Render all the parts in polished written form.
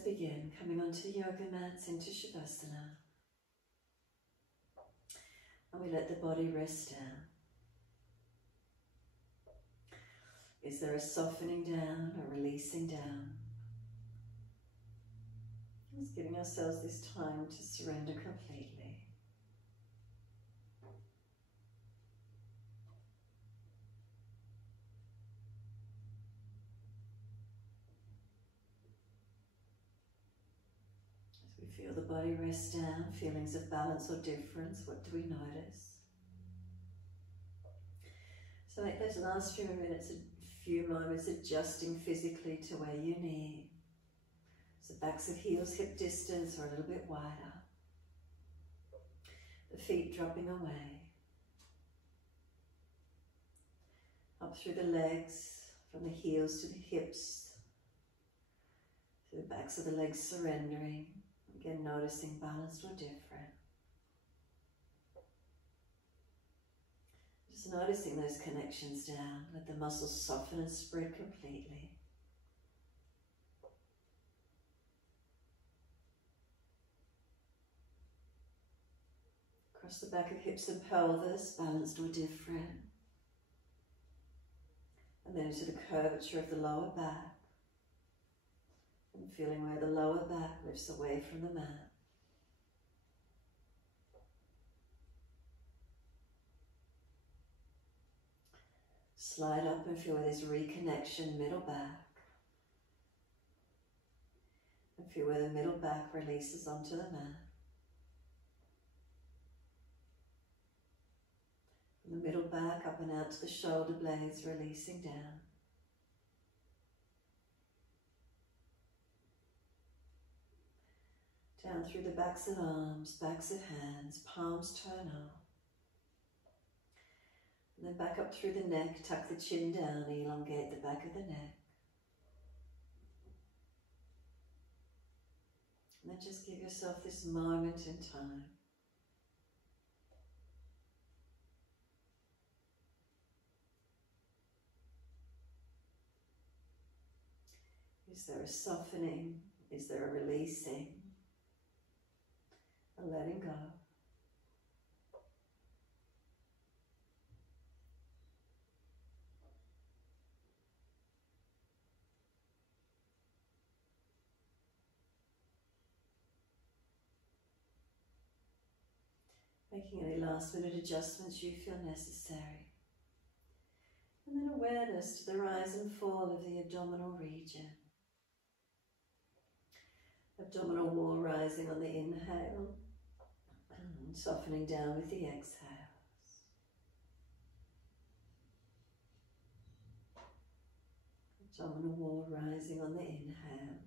let's begin. Coming onto yoga mats into Savasana. And we let the body rest down. Is there a softening down, a releasing down? Just giving ourselves this time to surrender completely. As we feel the body rest down, feelings of balance or difference, what do we notice? So make those last few minutes, a few moments adjusting physically to where you need. So backs of heels hip distance or a little bit wider. The feet dropping away. Up through the legs, from the heels to the hips. Through the backs of the legs surrendering. Again, noticing balanced or different. Just noticing those connections down. Let the muscles soften and spread completely. Across the back of hips and pelvis, balanced or different. And then into the curvature of the lower back. And feeling where the lower back lifts away from the mat. Slide up and feel this reconnection, middle back. And feel where the middle back releases onto the mat. From the middle back up and out to the shoulder blades, releasing down. Down through the backs of arms, backs of hands, palms turn up. And then back up through the neck, tuck the chin down, elongate the back of the neck. And then just give yourself this moment in time. Is there a softening? Is there a releasing? A letting go. Making any last minute adjustments you feel necessary. And then awareness to the rise and fall of the abdominal region. Abdominal wall rising on the inhale, and softening down with the exhales. Abdominal wall rising on the inhale,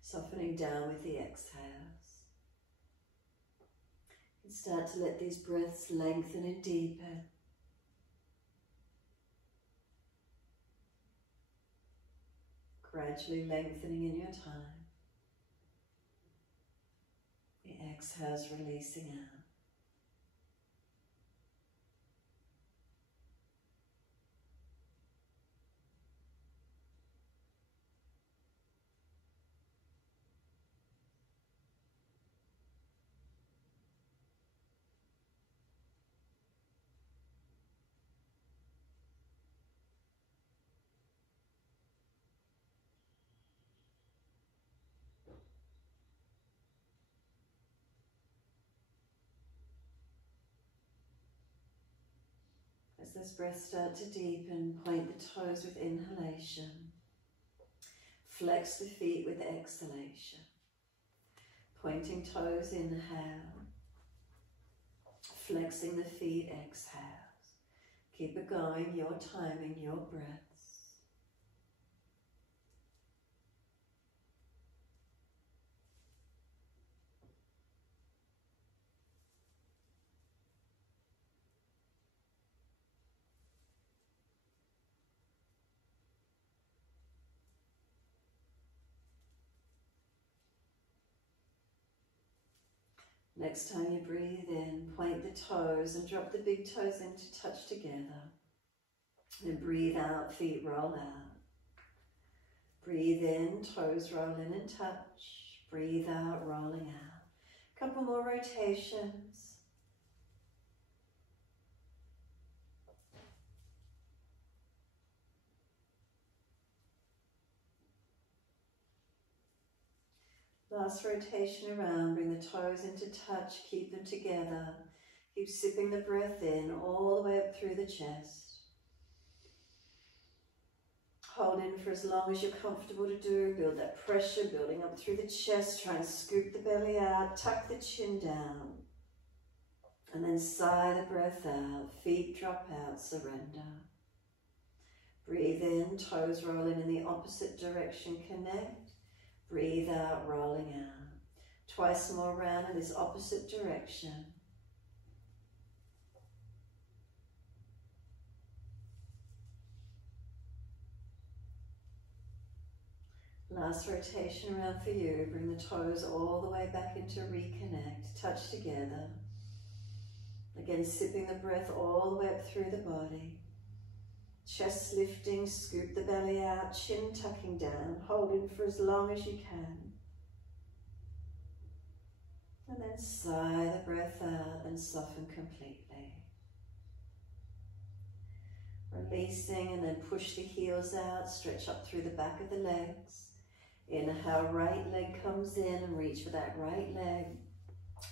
softening down with the exhales. And start to let these breaths lengthen and deepen. Gradually lengthening in your time. The exhales releasing out. As those breaths start to deepen, point the toes with inhalation. Flex the feet with exhalation. Pointing toes, inhale. Flexing the feet, exhales. Keep it going, your timing, your breaths. Next time you breathe in, point the toes and drop the big toes in to touch together. Then breathe out, feet roll out. Breathe in, toes roll in and touch. Breathe out, rolling out. Couple more rotations. Last rotation around, bring the toes into touch, keep them together. Keep sipping the breath in all the way up through the chest. Hold in for as long as you're comfortable to do. Build that pressure, building up through the chest. Try and scoop the belly out, tuck the chin down. And then sigh the breath out, feet drop out, surrender. Breathe in, toes roll in the opposite direction, connect. Breathe out, rolling out. Twice more round in this opposite direction. Last rotation around for you. Bring the toes all the way back into reconnect. Touch together. Again, sipping the breath all the way up through the body. Chest lifting, scoop the belly out, chin tucking down, holding for as long as you can. And then sigh the breath out and soften completely. Releasing and then push the heels out, stretch up through the back of the legs. Inhale, right leg comes in and reach for that right leg.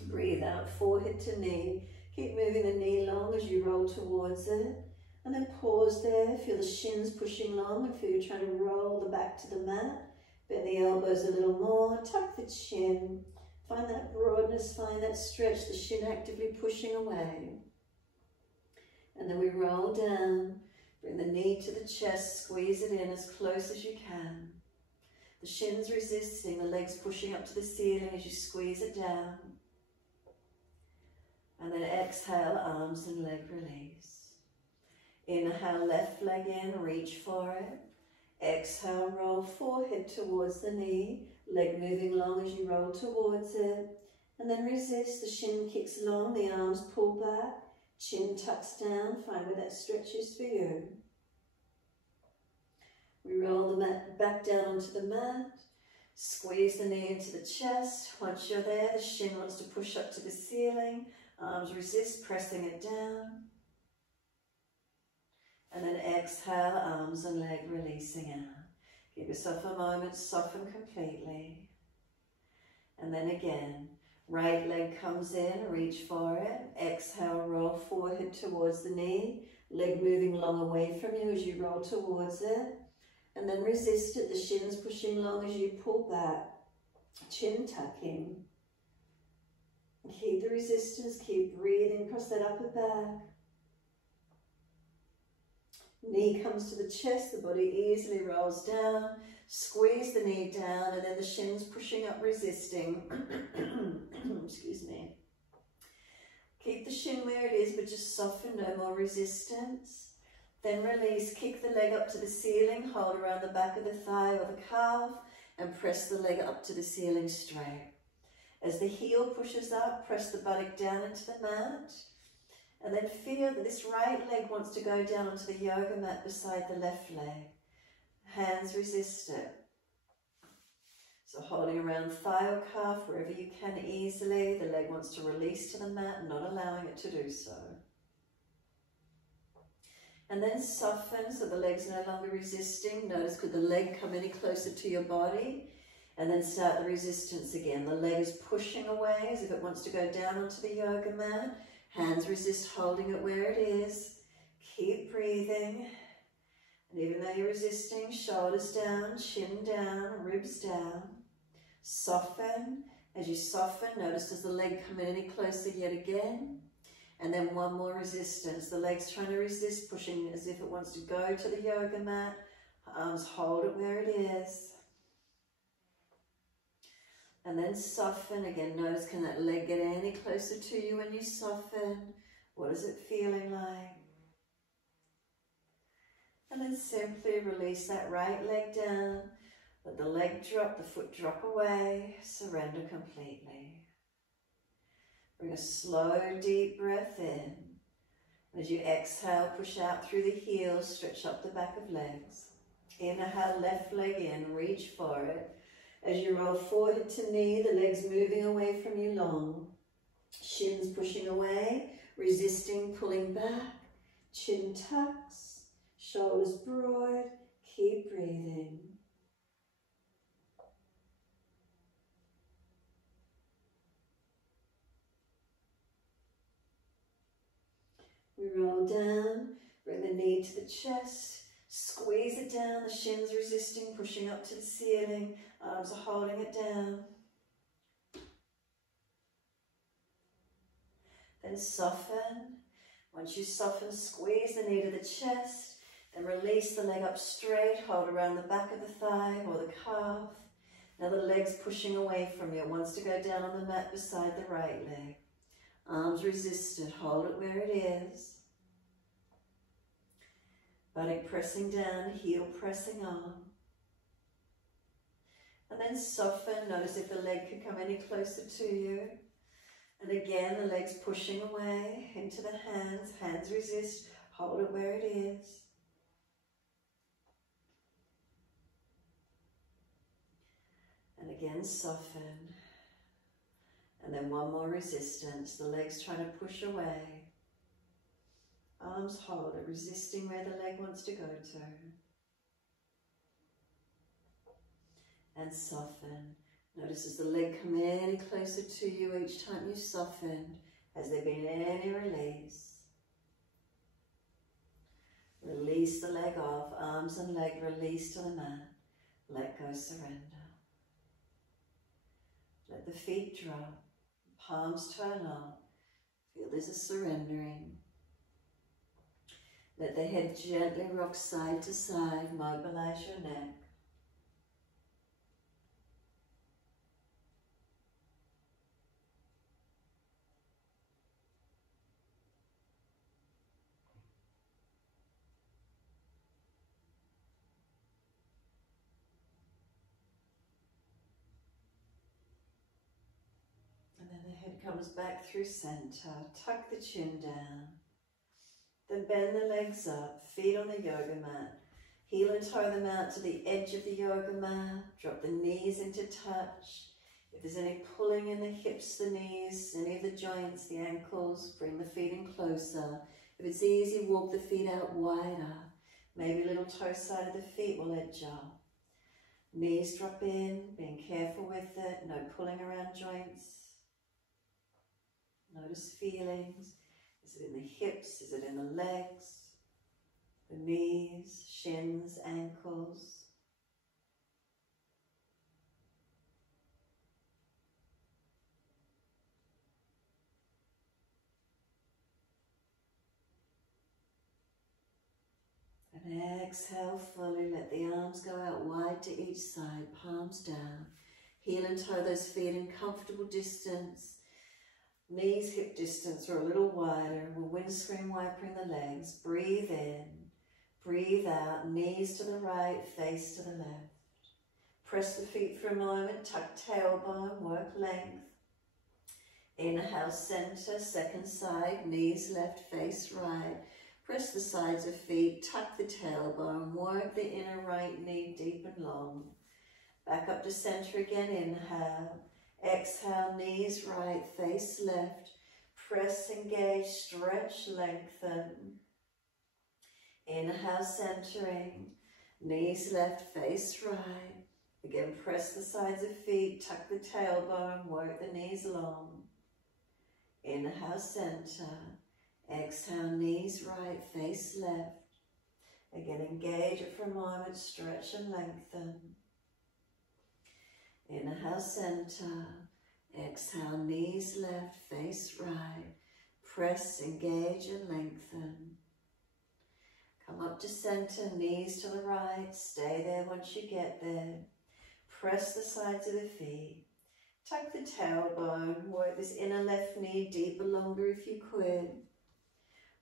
Breathe out, forehead to knee. Keep moving the knee long as you roll towards it. And then pause there, feel the shins pushing long and feel you're trying to roll the back to the mat. Bend the elbows a little more, tuck the chin. Find that broadness, find that stretch, the shin actively pushing away. And then we roll down, bring the knee to the chest, squeeze it in as close as you can. The shins resisting, the legs pushing up to the ceiling as you squeeze it down. And then exhale, arms and leg release. Inhale, left leg in, reach for it. Exhale, roll forehead towards the knee, leg moving long as you roll towards it. And then resist, the shin kicks long, the arms pull back, chin tucks down, find where that stretch is for you. We roll the mat back down onto the mat, squeeze the knee into the chest. Once you're there, the shin wants to push up to the ceiling, arms resist, pressing it down. And then exhale, arms and leg releasing out. Give yourself a moment, soften completely. And then again, right leg comes in, reach for it. Exhale, roll forehead towards the knee. Leg moving long away from you as you roll towards it. And then resist it, the shins pushing long as you pull back. Chin tucking. Keep the resistance, keep breathing across that upper back. Knee comes to the chest, the body easily rolls down. Squeeze the knee down and then the shins pushing up, resisting. Excuse me. Keep the shin where it is, but just soften, no more resistance. Then release, kick the leg up to the ceiling, hold around the back of the thigh or the calf, and press the leg up to the ceiling straight. As the heel pushes up, press the buttock down into the mat. And then feel that this right leg wants to go down onto the yoga mat beside the left leg. Hands resist it. So holding around thigh or calf wherever you can easily. The leg wants to release to the mat, not allowing it to do so. And then soften so the leg's no longer resisting. Notice could the leg come any closer to your body? And then start the resistance again. The leg is pushing away as if it wants to go down onto the yoga mat. Hands resist holding it where it is. Keep breathing. And even though you're resisting, shoulders down, chin down, ribs down. Soften. As you soften, notice does the leg come in any closer yet again? And then one more resistance. The leg's trying to resist, pushing as if it wants to go to the yoga mat. Arms hold it where it is. And then soften. Again, notice can that leg get any closer to you when you soften? What is it feeling like? And then simply release that right leg down. Let the leg drop, the foot drop away. Surrender completely. Bring a slow, deep breath in. As you exhale, push out through the heels, stretch up the back of legs. Inhale, left leg in, reach for it. As you roll forehead to knee, the legs moving away from you long. Shins pushing away, resisting, pulling back. Chin tucks, shoulders broad, keep breathing. We roll down, bring the knee to the chest, squeeze it down, the shins resisting, pushing up to the ceiling, arms are holding it down. Then soften. Once you soften, squeeze the knee to the chest, then release the leg up straight, hold around the back of the thigh or the calf. Now the leg's pushing away from you, it wants to go down on the mat beside the right leg. Arms resisted, hold it where it is. Buttock pressing down, heel pressing on. And then soften, notice if the leg could come any closer to you. And again, the legs pushing away into the hands, hands resist, hold it where it is. And again, soften. And then one more resistance, the legs trying to push away. Arms hold it, resisting where the leg wants to go to. And soften. Notice as the leg come any closer to you each time you softened. Has there been any release? Release the leg off, arms and leg release to the mat. Let go, surrender. Let the feet drop, palms turn up. Feel there's a surrendering. Let the head gently rock side to side, mobilize your neck. And then the head comes back through center. Tuck the chin down. Then bend the legs up, feet on the yoga mat. Heel and toe them out to the edge of the yoga mat. Drop the knees into touch. If there's any pulling in the hips, the knees, any of the joints, the ankles, bring the feet in closer. If it's easy, walk the feet out wider. Maybe a little toe side of the feet will edge up. Knees drop in, being careful with it, no pulling around joints. Notice feelings. Is it in the hips? Is it in the legs? The knees, shins, ankles? And exhale fully, let the arms go out wide to each side, palms down. Heel and toe those feet in comfortable distance. Knees hip distance or a little wider. We'll windscreen wipering the legs. Breathe in, breathe out. Knees to the right, face to the left. Press the feet for a moment. Tuck tailbone, work length. Inhale, center, second side. Knees left, face right. Press the sides of feet. Tuck the tailbone. Work the inner right knee deep and long. Back up to center again. Inhale. Exhale, knees right, face left. Press, engage, stretch, lengthen. Inhale, centering. Knees left, face right. Again, press the sides of feet, tuck the tailbone, work the knees long. Inhale, center. Exhale, knees right, face left. Again, engage it for a moment, stretch and lengthen. Inhale, center. Exhale, knees left, face right. Press, engage and lengthen. Come up to center, knees to the right. Stay there once you get there. Press the sides of the feet. Tuck the tailbone. Work this inner left knee deeper, longer if you could.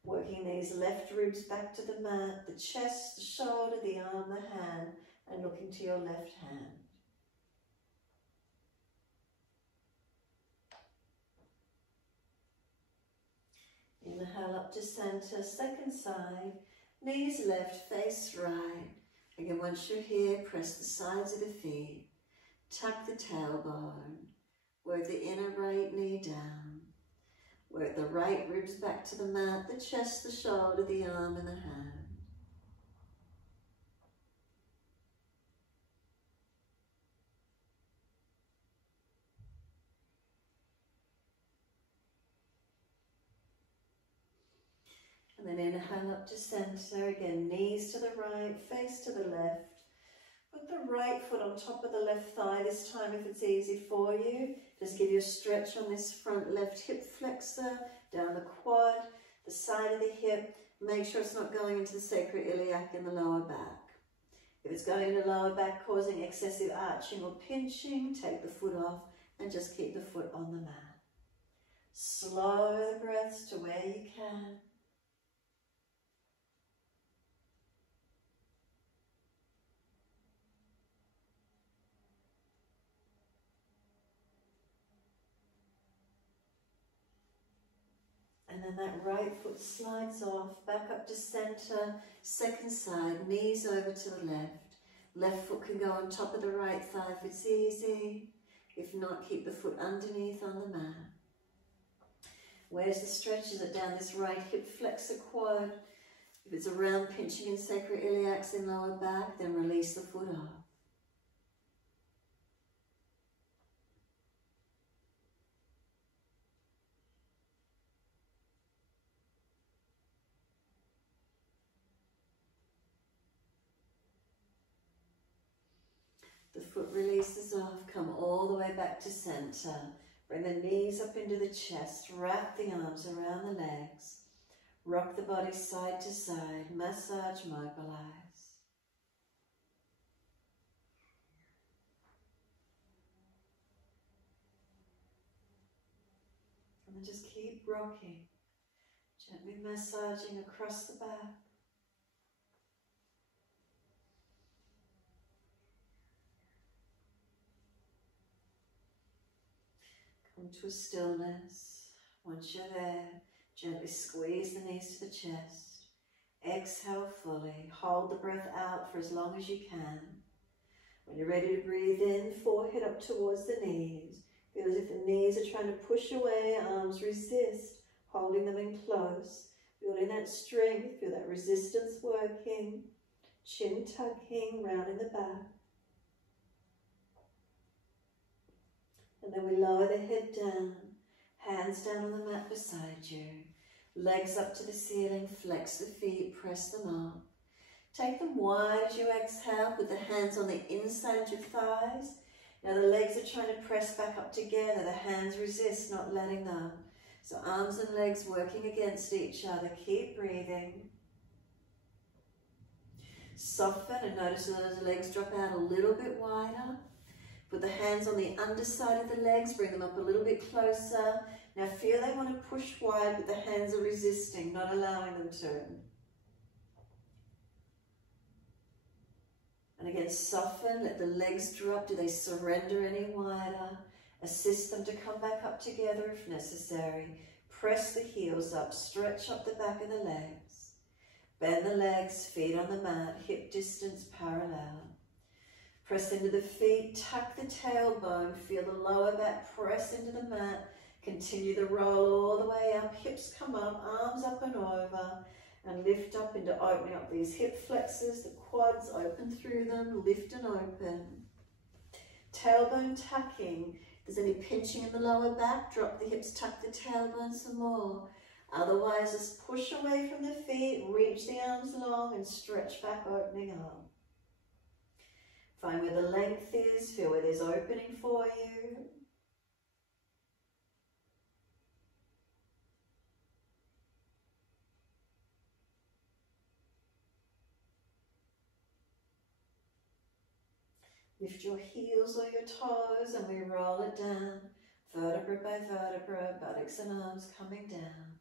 Working these left ribs back to the mat, the chest, the shoulder, the arm, the hand, and looking to your left hand. Inhale up to center, second side, knees left, face right. Again, once you're here, press the sides of the feet, tuck the tailbone, work the inner right knee down, work the right ribs back to the mat, the chest, the shoulder, the arm and the hand. And then inhale up to center, again, knees to the right, face to the left. Put the right foot on top of the left thigh this time if it's easy for you. Just give you a stretch on this front left hip flexor, down the quad, the side of the hip. Make sure it's not going into the sacroiliac in the lower back. If it's going into the lower back causing excessive arching or pinching, take the foot off and just keep the foot on the mat. Slow the breaths to where you can. And then that right foot slides off, back up to center, second side, knees over to the left. Left foot can go on top of the right thigh if it's easy. If not, keep the foot underneath on the mat. Where's the stretch? Is it down this right hip flexor quad? If it's around pinching in sacroiliacs in lower back, then release the foot off. The foot releases off, come all the way back to center. Bring the knees up into the chest, wrap the arms around the legs. Rock the body side to side, massage, mobilize. And then just keep rocking, gently massaging across the back. Come to a stillness. Once you're there, gently squeeze the knees to the chest. Exhale fully. Hold the breath out for as long as you can. When you're ready to breathe in, forehead up towards the knees. Feel as if the knees are trying to push away, arms resist, holding them in close. Building that strength, feel that resistance working. Chin tucking, rounding the back. And then we lower the head down, hands down on the mat beside you, legs up to the ceiling, flex the feet, press them up. Take them wide as you exhale, put the hands on the inside of your thighs. Now the legs are trying to press back up together, the hands resist, not letting them. So arms and legs working against each other, keep breathing. Soften and notice that those legs drop out a little bit wider. Put the hands on the underside of the legs, bring them up a little bit closer. Now feel they want to push wide, but the hands are resisting, not allowing them to. And again, soften, let the legs drop. Do they surrender any wider? Assist them to come back up together if necessary. Press the heels up, stretch up the back of the legs. Bend the legs, feet on the mat, hip distance parallel. Press into the feet, tuck the tailbone, feel the lower back press into the mat. Continue the roll all the way up, hips come up, arms up and over, and lift up into opening up these hip flexors, the quads open through them, lift and open. Tailbone tucking. If there's any pinching in the lower back, drop the hips, tuck the tailbone some more. Otherwise, just push away from the feet, reach the arms long and stretch back, opening up. Find where the length is, feel where there's opening for you. Lift your heels or your toes and we roll it down, vertebra by vertebra, buttocks and arms coming down.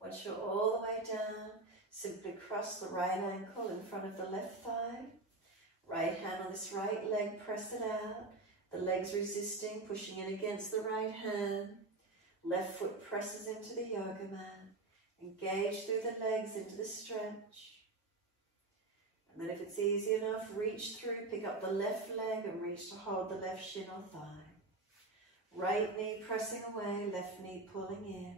Once you're all the way down, simply cross the right ankle in front of the left thigh. Right hand on this right leg, press it out. The legs resisting, pushing in against the right hand. Left foot presses into the yoga mat. Engage through the legs into the stretch. And then if it's easy enough, reach through, pick up the left leg and reach to hold the left shin or thigh. Right knee pressing away, left knee pulling in.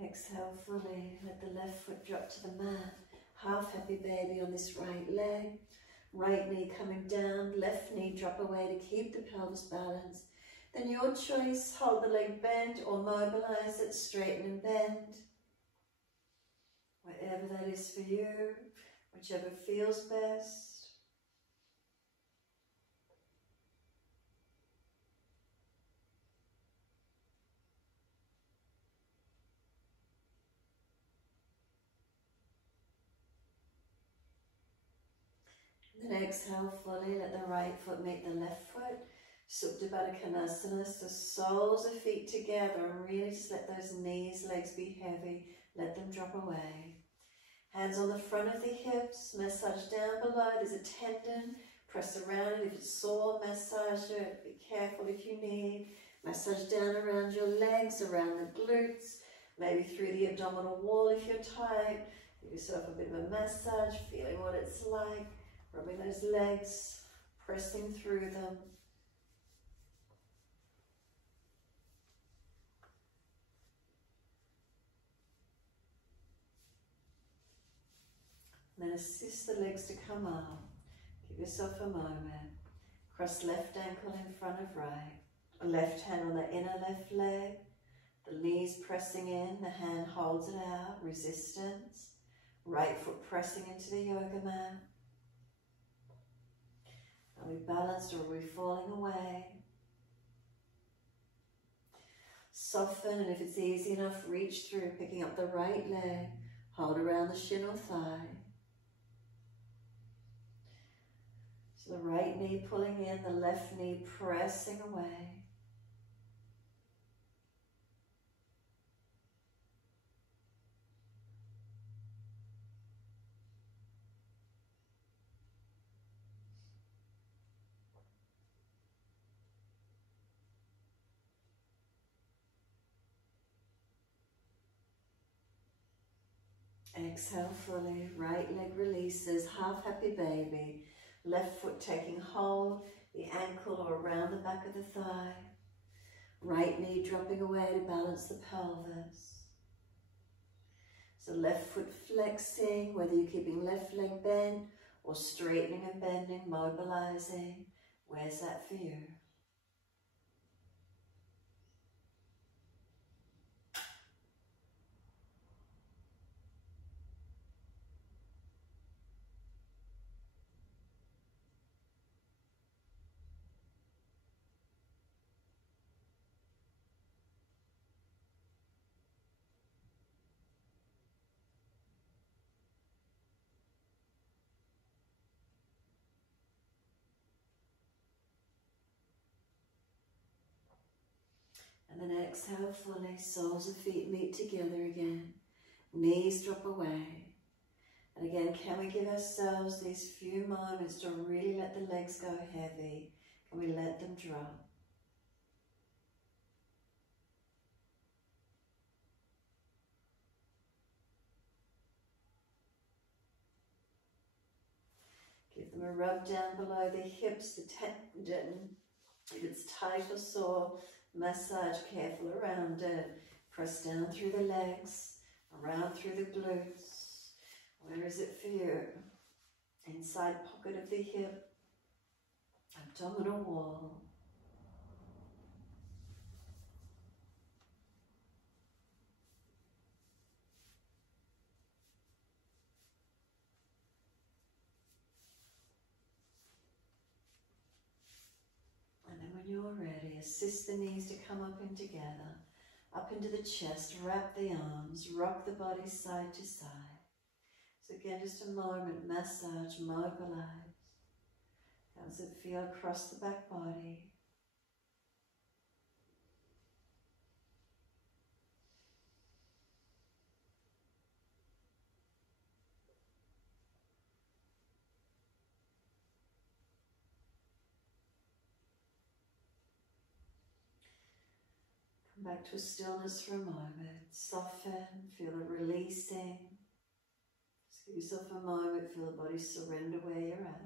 Exhale fully, let the left foot drop to the mat. Half happy baby on this right leg. Right knee coming down, left knee drop away to keep the pelvis balanced. Then your choice, hold the leg bent or mobilize it, straighten and bend. Whatever that is for you, whichever feels best. Then exhale fully, let the right foot meet the left foot. Supta Baddha Konasana, so soles of feet together, and really just let those knees, legs be heavy, let them drop away. Hands on the front of the hips, massage down below, there's a tendon, press around it. If it's sore, massage it, be careful if you need. Massage down around your legs, around the glutes, maybe through the abdominal wall if you're tight. Give yourself a bit of a massage, feeling what it's like. Rubbing those legs, pressing through them. And then assist the legs to come up. Give yourself a moment. Cross left ankle in front of right. Left hand on the inner left leg. The knees pressing in, the hand holds it out, resistance. Right foot pressing into the yoga mat. Are we balanced or are we falling away? Soften, and if it's easy enough, reach through, picking up the right leg, hold around the shin or thigh. So the right knee pulling in, the left knee pressing away. Exhale fully, right leg releases, half happy baby. Left foot taking hold, the ankle or around the back of the thigh. Right knee dropping away to balance the pelvis. So left foot flexing, whether you're keeping left leg bent or straightening and bending, mobilizing. Where's that for you? And then exhale fully, soles of feet meet together again. Knees drop away. And again, can we give ourselves these few moments to really let the legs go heavy? Can we let them drop? Give them a rub down below the hips, the tendon. If it's tight or sore, massage careful around it. Press down through the legs, around through the glutes. Where is it for you? Inside pocket of the hip, abdominal wall. you're ready, assist the knees to come up in together, up into the chest, wrap the arms, rock the body side to side. So again, just a moment, massage, mobilize. How does it feel across the back body? Come back to a stillness for a moment. Soften, feel it releasing. Just give yourself a moment, feel the body surrender where you're at.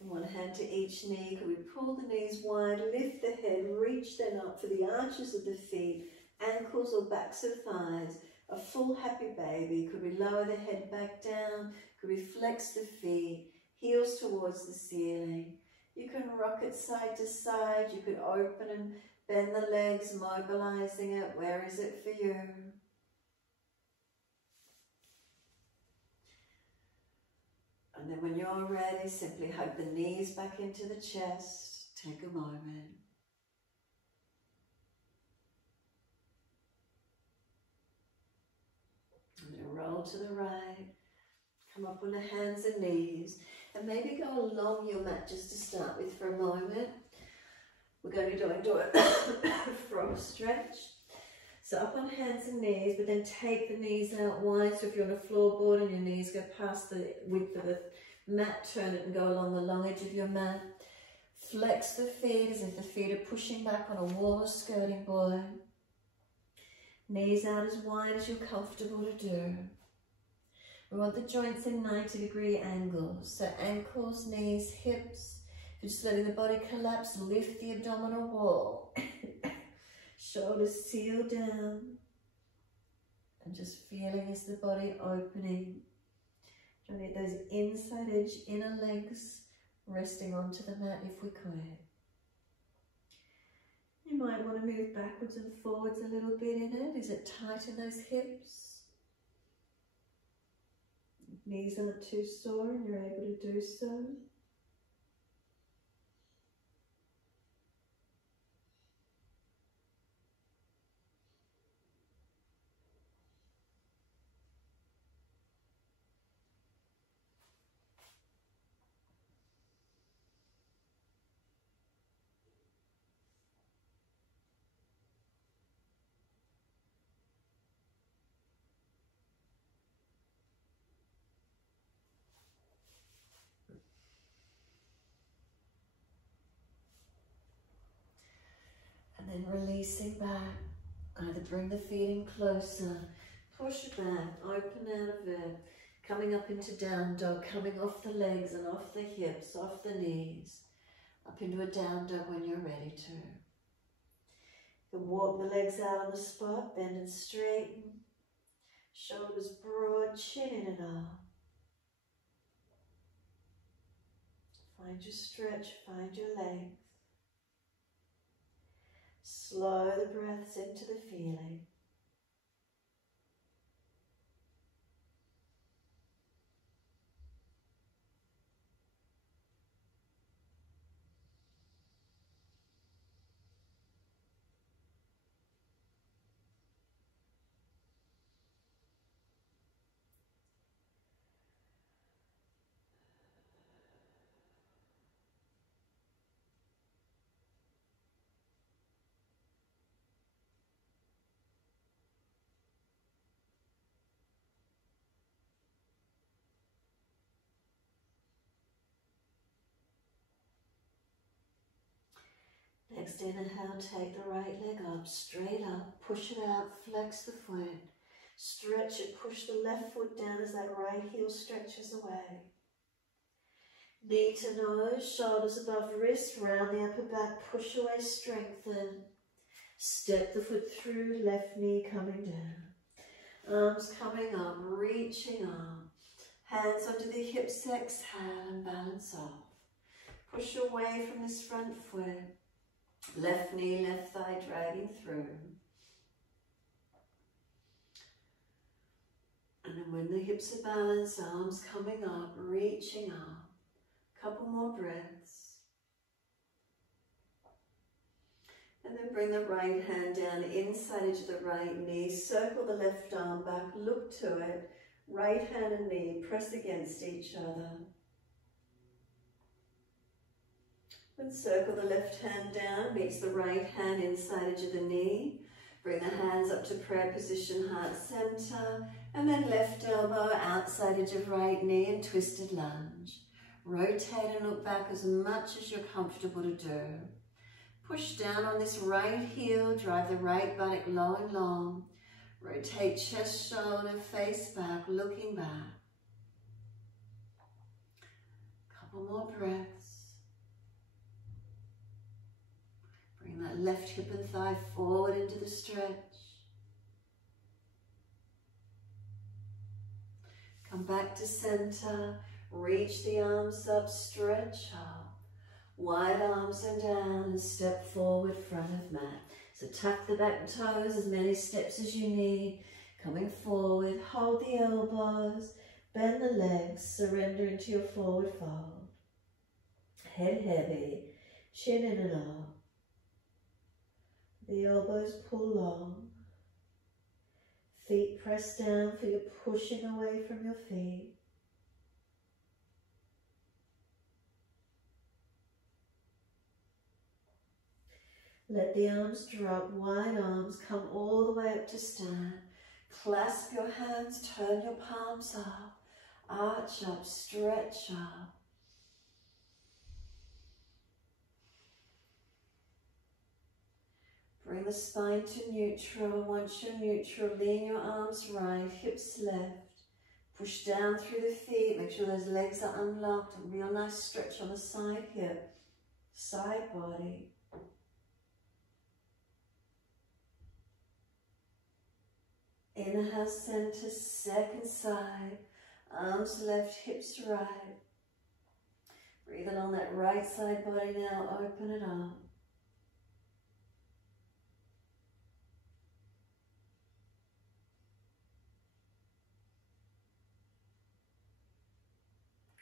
And one hand to each knee. Could we pull the knees wide, lift the head, reach then up for the arches of the feet, ankles or backs of thighs. A full happy baby. Could we lower the head back down? Could we flex the feet, heels towards the ceiling? You can rock it side to side. You could open and bend the legs, mobilizing it. Where is it for you? And then when you're ready, simply hug the knees back into the chest. Take a moment. And then roll to the right. Come up on the hands and knees. And maybe go along your mat just to start with for a moment. We're going to do a frog stretch. So up on hands and knees, but then take the knees out wide. So if you're on a floorboard and your knees go past the width of the mat, turn it and go along the long edge of your mat. Flex the feet as if the feet are pushing back on a wall or skirting board. Knees out as wide as you're comfortable to do. We want the joints in 90-degree angles. So ankles, knees, hips. If you're just letting the body collapse, lift the abdominal wall. Shoulders seal down. And just feeling as the body opening. Trying to get those inside edge, inner legs resting onto the mat if we could. You might want to move backwards and forwards a little bit in it. Is it tight in those hips? Knees aren't too sore and you're able to do so. And then releasing back, either bring the feet in closer, push back, open out of it, coming up into down dog, coming off the legs and off the hips, off the knees, up into a down dog when you're ready to. You can walk the legs out on the spot, bend and straighten, shoulders broad, chin in and out. Find your stretch, find your length. Slow the breaths into the feeling. Next inhale, take the right leg up, straight up, push it out, flex the foot, stretch it, push the left foot down as that right heel stretches away. Knee to nose, shoulders above wrist, round the upper back, push away, strengthen. Step the foot through, left knee coming down. Arms coming up, reaching up. Hands under the hips, exhale and balance off. Push away from this front foot. Left knee, left thigh dragging through. And then when the hips are balanced, arms coming up, reaching up. Couple more breaths. And then bring the right hand down inside edge of the right knee. Circle the left arm back, look to it. Right hand and knee press against each other. And circle the left hand down, meets the right hand inside edge of the knee. Bring the hands up to prayer position, heart center. And then left elbow outside edge of right knee and twisted lunge. Rotate and look back as much as you're comfortable to do. Push down on this right heel, drive the right buttock low and long. Rotate chest, shoulder, face back, looking back. Couple more breaths. Bring that left hip and thigh forward into the stretch. Come back to center. Reach the arms up, stretch up. Wide arms and down and step forward, front of mat. So tuck the back toes, as many steps as you need. Coming forward, hold the elbows, bend the legs, surrender into your forward fold. Head heavy, chin in and up. The elbows pull long. Feet press down for your pushing away from your feet. Let the arms drop, wide arms, come all the way up to stand. Clasp your hands, turn your palms up, arch up, stretch up. Bring the spine to neutral. Once you're neutral, lean your arms right, hips left. Push down through the feet, make sure those legs are unlocked. A real nice stretch on the side hip, side body. Inhale, center, second side. Arms left, hips right. Breathe along that right side body now, open it up.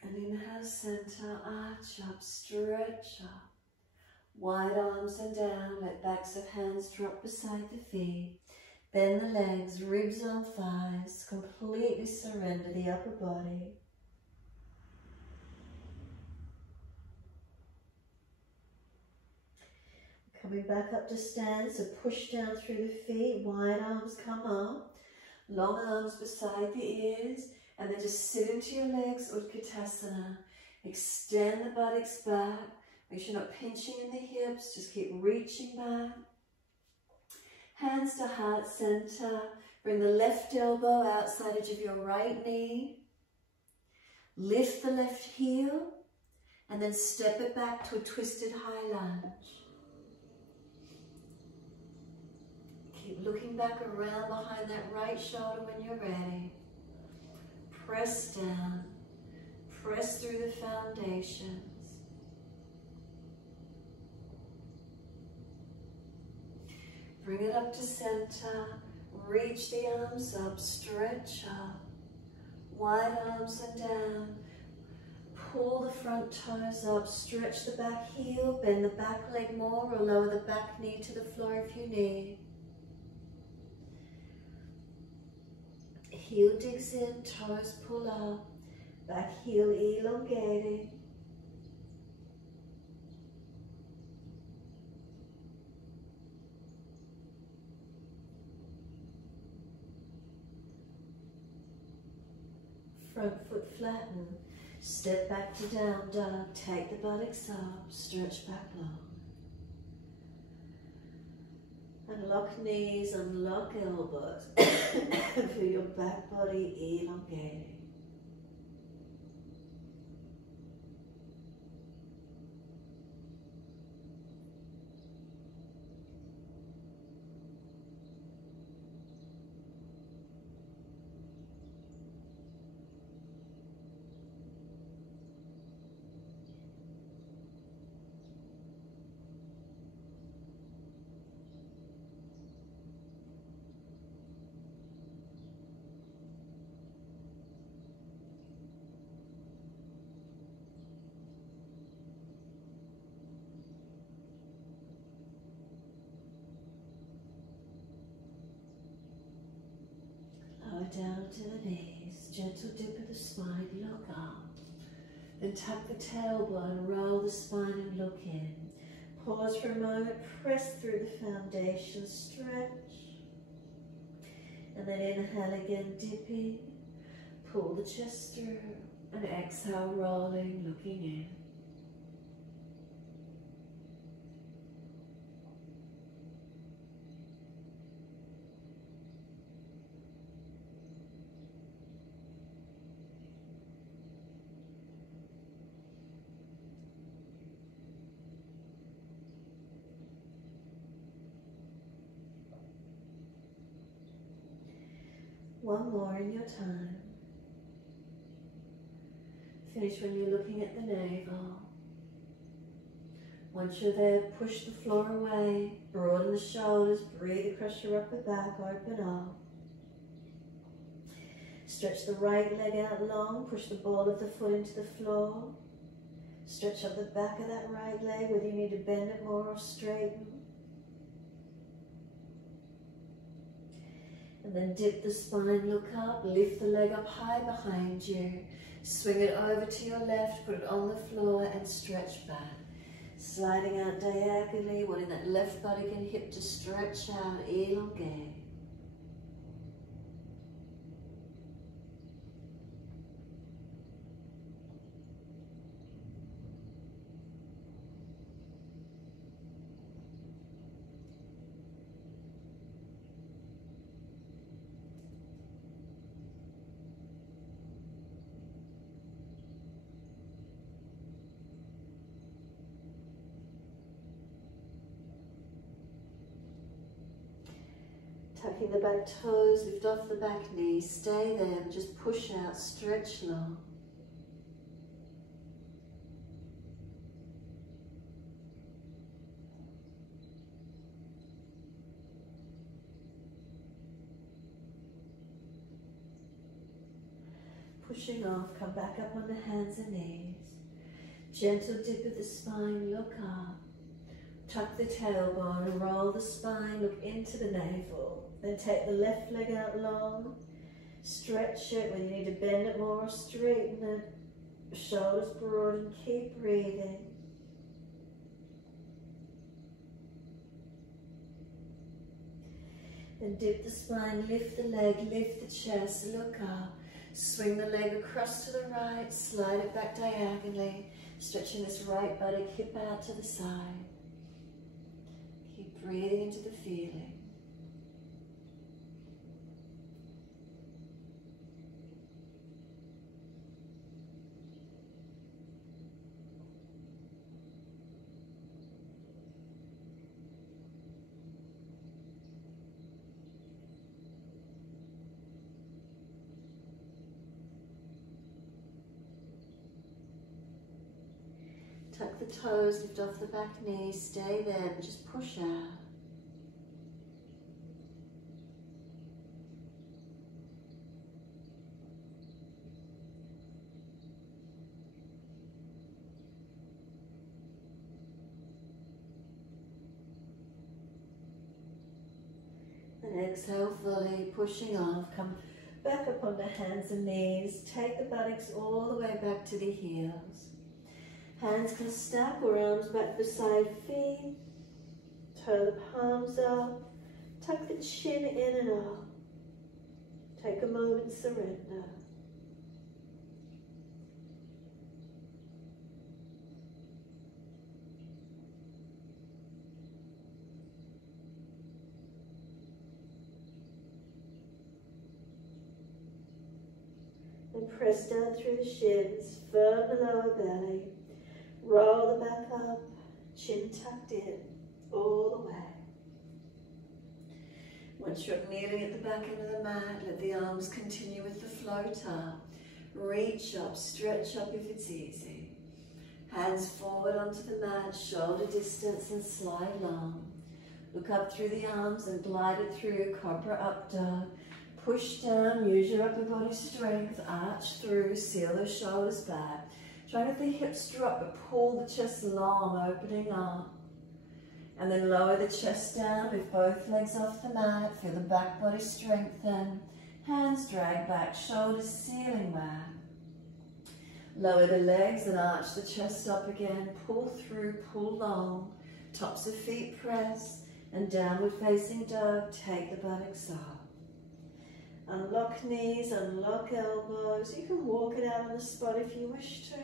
And inhale, center, arch up, stretch up. Wide arms and down, let backs of hands drop beside the feet. Bend the legs, ribs on thighs, completely surrender the upper body. Coming back up to stand, so push down through the feet, wide arms come up, long arms beside the ears, and then just sit into your legs, Utkatasana. Extend the buttocks back, make sure you're not pinching in the hips, just keep reaching back. Hands to heart center. Bring the left elbow outside edge of your right knee. Lift the left heel and then step it back to a twisted high lunge. Keep looking back around behind that right shoulder when you're ready. Press down. Press through the foundations. Bring it up to center, reach the arms up, stretch up, wide arms and down. Pull the front toes up, stretch the back heel, bend the back leg more or lower the back knee to the floor if you need. Heel digs in, toes pull up, back heel elongating. Front foot flatten, step back to down dog, take the buttocks up, stretch back long. Unlock knees, unlock elbows, feel your back body elongating. down to the knees. Gentle dip of the spine, look up. Then tuck the tailbone, roll the spine and look in. Pause for a moment, press through the foundation, stretch. And then inhale again, dipping. Pull the chest through. And exhale, rolling, looking in. One more in your time. Finish when you're looking at the navel. Once you're there, push the floor away, broaden the shoulders, breathe across your upper back, open up. Stretch the right leg out long, push the ball of the foot into the floor. Stretch up the back of that right leg, whether you need to bend it more or straighten. And then dip the spine, look up, lift the leg up high behind you. Swing it over to your left, put it on the floor and stretch back. Sliding out diagonally, wanting that left buttock and hip to stretch out, elongate. Tucking the back toes, lift off the back knee, stay there, but just push out, stretch long. Pushing off, come back up on the hands and knees. Gentle dip of the spine, look up. Tuck the tailbone, roll the spine, look into the navel. Then take the left leg out long, stretch it, whether you need to bend it more or straighten it. Shoulders broaden, keep breathing. Then dip the spine, lift the leg, lift the chest, look up. Swing the leg across to the right, slide it back diagonally, stretching this right buttock, hip out to the side. Keep breathing into the feeling. Tuck the toes, lift off the back knee, stay there, but just push out. And exhale fully, pushing off, come back up on the hands and knees, take the buttocks all the way back to the heels. Hands can stack or arms back beside feet. Toe the palms up. Tuck the chin in and up. Take a moment, surrender. And press down through the shins, firm the lower belly. Roll the back up, chin tucked in, all the way. Once you're kneeling at the back end of the mat, let the arms continue with the float up. Reach up, stretch up if it's easy. Hands forward onto the mat, shoulder distance and slide long. Look up through the arms and glide it through, cobra up dog. Push down, use your upper body strength, arch through, seal those shoulders back. Try to get the hips drop, but pull the chest long, opening up. And then lower the chest down, lift both legs off the mat, feel the back body strengthen. Hands hands drag back, shoulders ceiling back. Lower the legs and arch the chest up again. Pull through, pull long. Tops of feet press. And downward facing dog, take the buttocks up. Unlock knees, unlock elbows. You can walk it out on the spot if you wish to.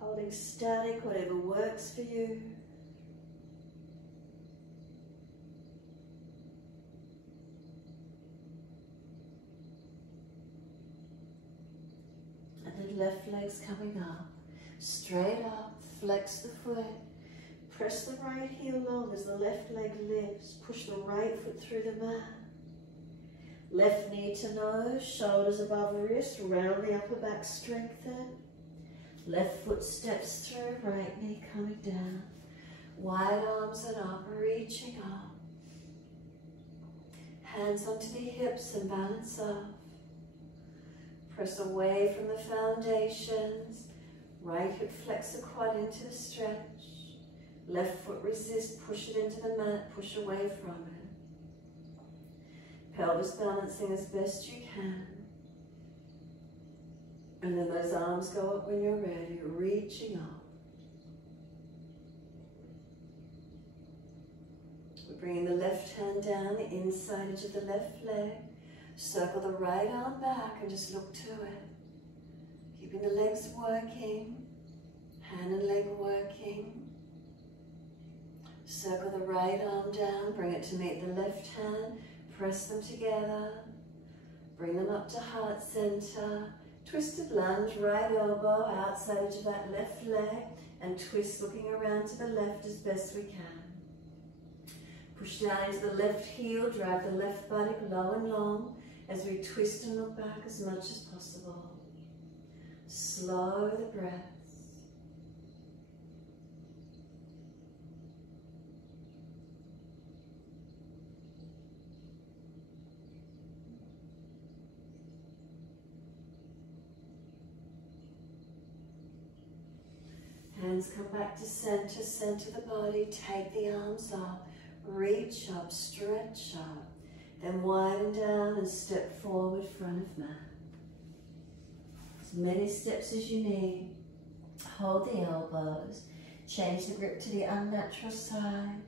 Holding static, whatever works for you. And the left leg's coming up. Straight up, flex the foot. Press the right heel long as the left leg lifts. Push the right foot through the mat. Left knee to nose, shoulders above the wrist, round the upper back, strengthen. Left foot steps through, right knee coming down. Wide arms and up, reaching up. Hands onto the hips and balance up. Press away from the foundations. Right hip flex the quad into the stretch. Left foot resist, push it into the mat, push away from it. Pelvis balancing as best you can. And then those arms go up when you're ready, reaching up. We're bringing the left hand down, the inside edge of the left leg. Circle the right arm back and just look to it. Keeping the legs working, hand and leg working. Circle the right arm down, bring it to meet the left hand, press them together, bring them up to heart center, twisted lunge, right elbow, outside edge of that left leg, and twist looking around to the left as best we can. Push down into the left heel, drive the left buttock low and long as we twist and look back as much as possible. Slow the breath. Hands come back to center, center the body, take the arms up, reach up, stretch up, then widen down and step forward front of mat. As many steps as you need. Hold the elbows, change the grip to the unnatural side.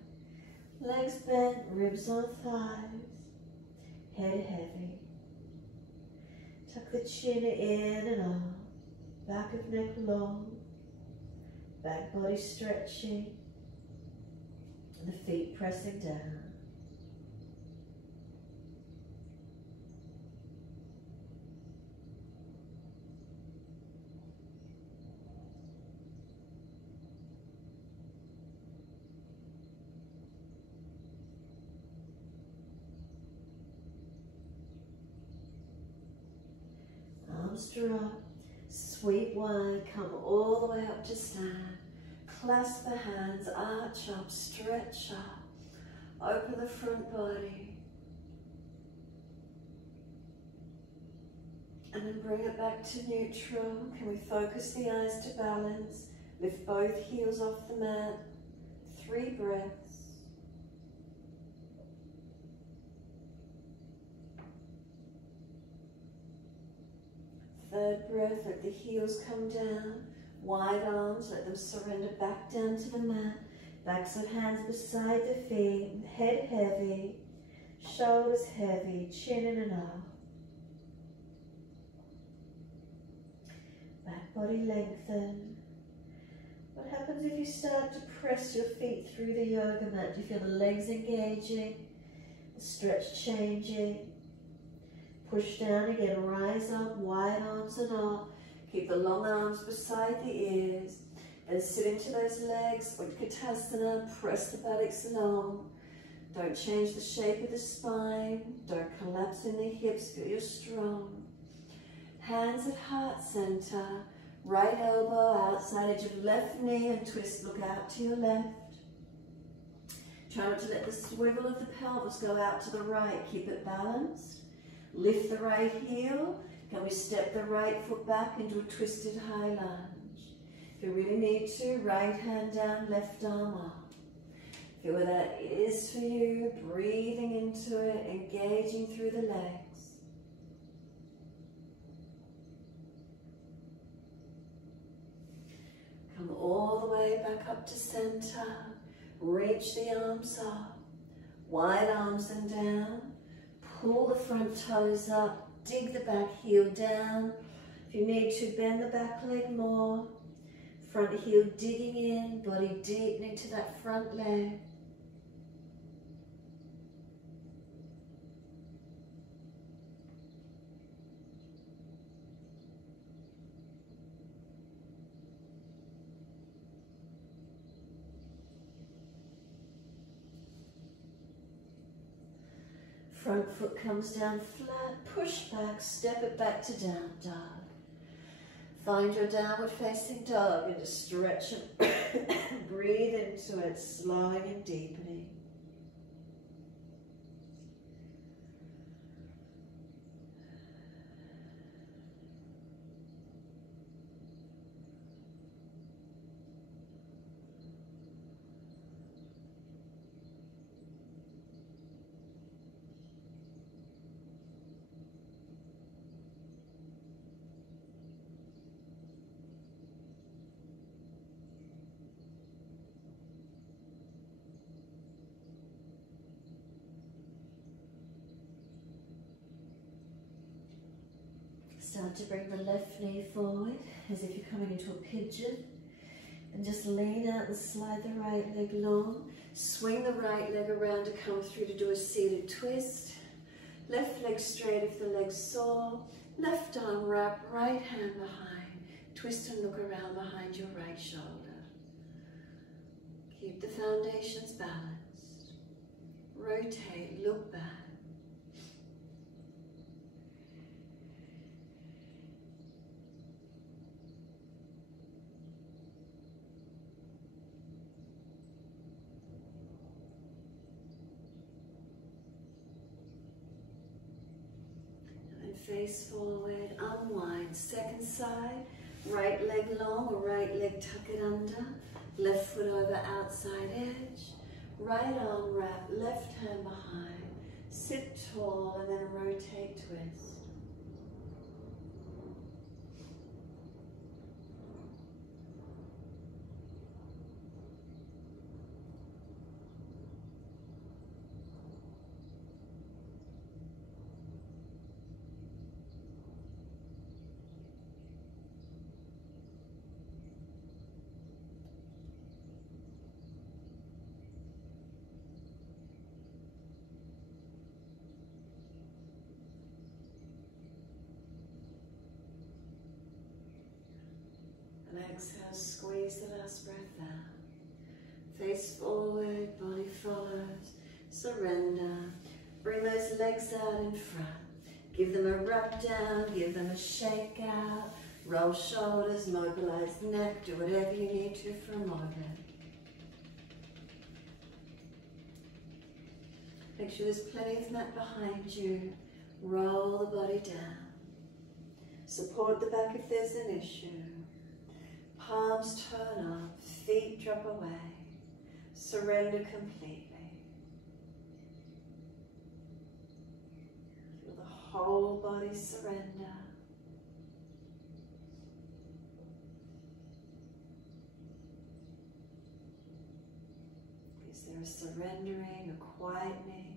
Legs bent, ribs on thighs, head heavy. Tuck the chin in and up, back of neck long. Back body stretching, and the feet pressing down. Arms drop. Sweep wide, come all the way up to stand. Clasp the hands, arch up, stretch up. Open the front body. And then bring it back to neutral. Can we focus the eyes to balance? Lift both heels off the mat. 3 breaths. Third breath, let the heels come down. Wide arms, let them surrender back down to the mat. Backs of hands beside the feet. Head heavy, shoulders heavy, chin in and up. Back body lengthen. What happens if you start to press your feet through the yoga mat? Do you feel the legs engaging? The stretch changing? Push down again, rise up, wide arms and up. Keep the long arms beside the ears. Then sit into those legs, Utkatasana, press the buttocks long. Don't change the shape of the spine. Don't collapse in the hips, feel you're strong. Hands at heart center. Right elbow outside edge of left knee and twist, look out to your left. Try not to let the swivel of the pelvis go out to the right. Keep it balanced. Lift the right heel. Can we step the right foot back into a twisted high lunge? If you really need to, right hand down, left arm up. Feel where that is for you, breathing into it, engaging through the legs. Come all the way back up to center. Reach the arms up, wide arms and down. Pull the front toes up, dig the back heel down. If you need to, bend the back leg more. Front heel digging in, body deepening to that front leg. Front foot comes down flat, push back, step it back to down dog. Find your downward facing dog and just stretch and breathe into it, slowing and deepening. Start to bring the left knee forward as if you're coming into a pigeon, and just lean out and slide the right leg long. Swing the right leg around to come through to do a seated twist. Left leg straight if the leg's sore. Left arm wrap, right hand behind. Twist and look around behind your right shoulder. Keep the foundations balanced. Rotate, look back. Face forward, unwind, second side, right leg long or right leg tuck it under, left foot over outside edge, right arm wrap, left hand behind, sit tall and then rotate, twist. Exhale, squeeze the last breath out. Face forward, body follows. Surrender. Bring those legs out in front. Give them a wrap down, give them a shake out. Roll shoulders, mobilize neck. Do whatever you need to for a moment. Make sure there's plenty of mat behind you. Roll the body down. Support the back if there's an issue. Palms turn up, feet drop away. Surrender completely. Feel the whole body surrender. Is there a surrendering, a quietening?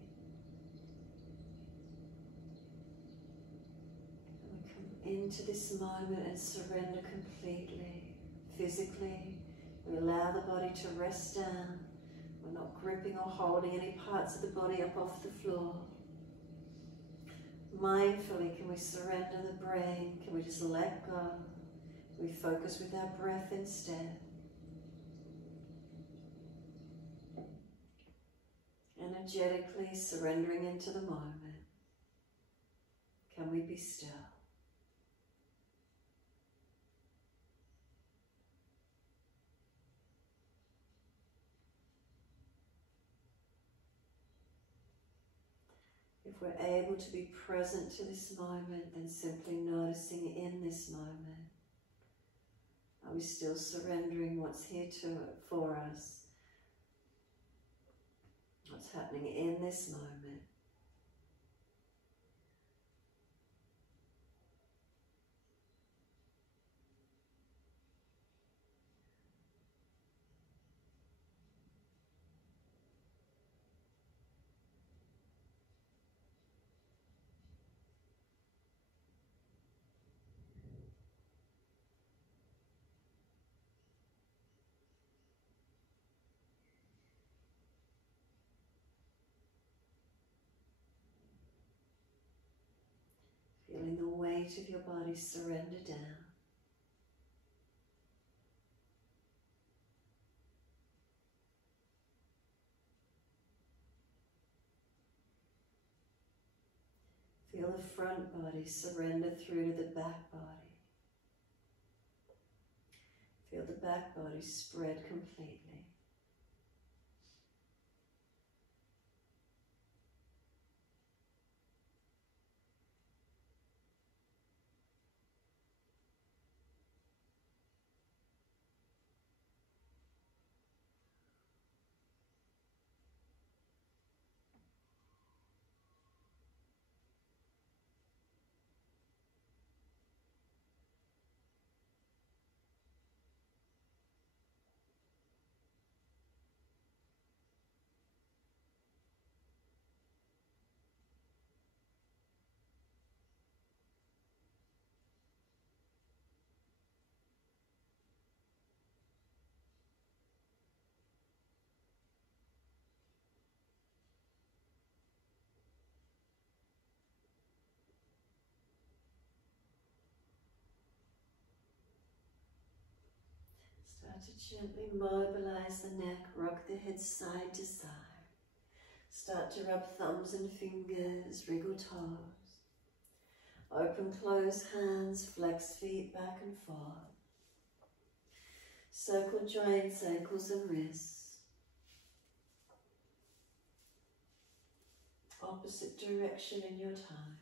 And we come into this moment and surrender completely. Physically, we allow the body to rest down. We're not gripping or holding any parts of the body up off the floor. Mindfully, can we surrender the brain? Can we just let go? We focus with our breath instead. Energetically surrendering into the moment. Can we be still? If we're able to be present to this moment, then simply noticing in this moment. Are we still surrendering what's here for us? what's happening in this moment. Feeling the weight of your body surrender down. Feel the front body surrender through to the back body. Feel the back body spread completely. Start to gently mobilize the neck, rock the head side to side. Start to rub thumbs and fingers, wriggle toes. Open, close hands, flex feet back and forth. Circle joints, ankles and wrists. Opposite direction in your time.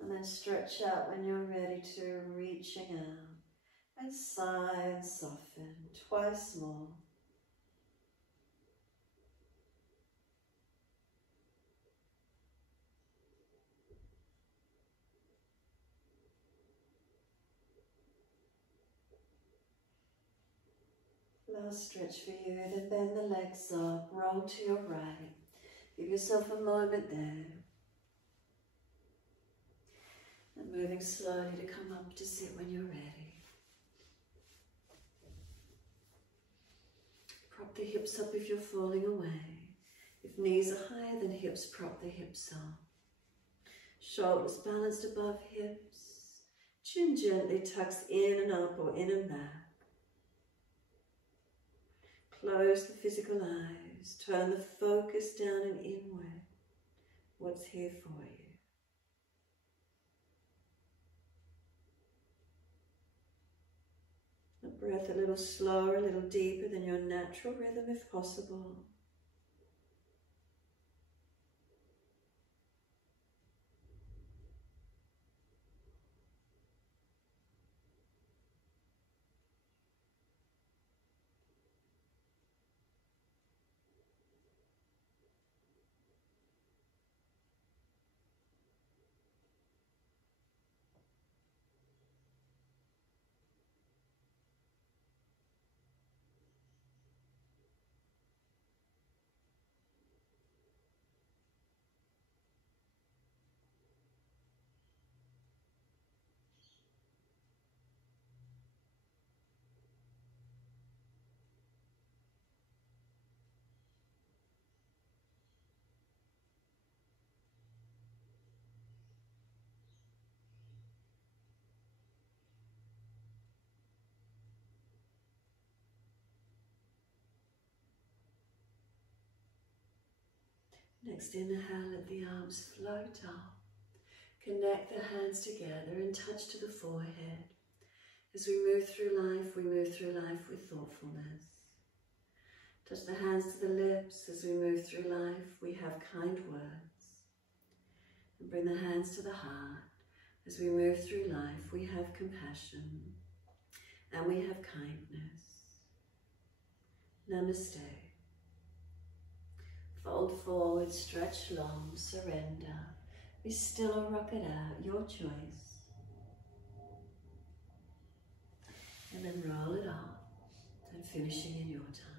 And then stretch out when you're ready to, reaching out. And sigh and soften, twice more. Last stretch for you, then bend the legs up, roll to your right. Give yourself a moment there. And moving slowly to come up to sit when you're ready. Prop the hips up if you're falling away. If knees are higher than hips, prop the hips up. Shoulders balanced above hips. Chin gently tucks in and up or in and back. Close the physical eyes. Turn the focus down and inward. What's here for you? A breath a little slower, a little deeper than your natural rhythm if possible. Next inhale, let the arms float up. Connect the hands together and touch to the forehead. As we move through life with thoughtfulness. Touch the hands to the lips. As we move through life, we have kind words. And bring the hands to the heart. As we move through life, we have compassion and we have kindness. Namaste. Fold forward, stretch long, surrender. Be still or rock it out, your choice. And then roll it up, and finishing in your time.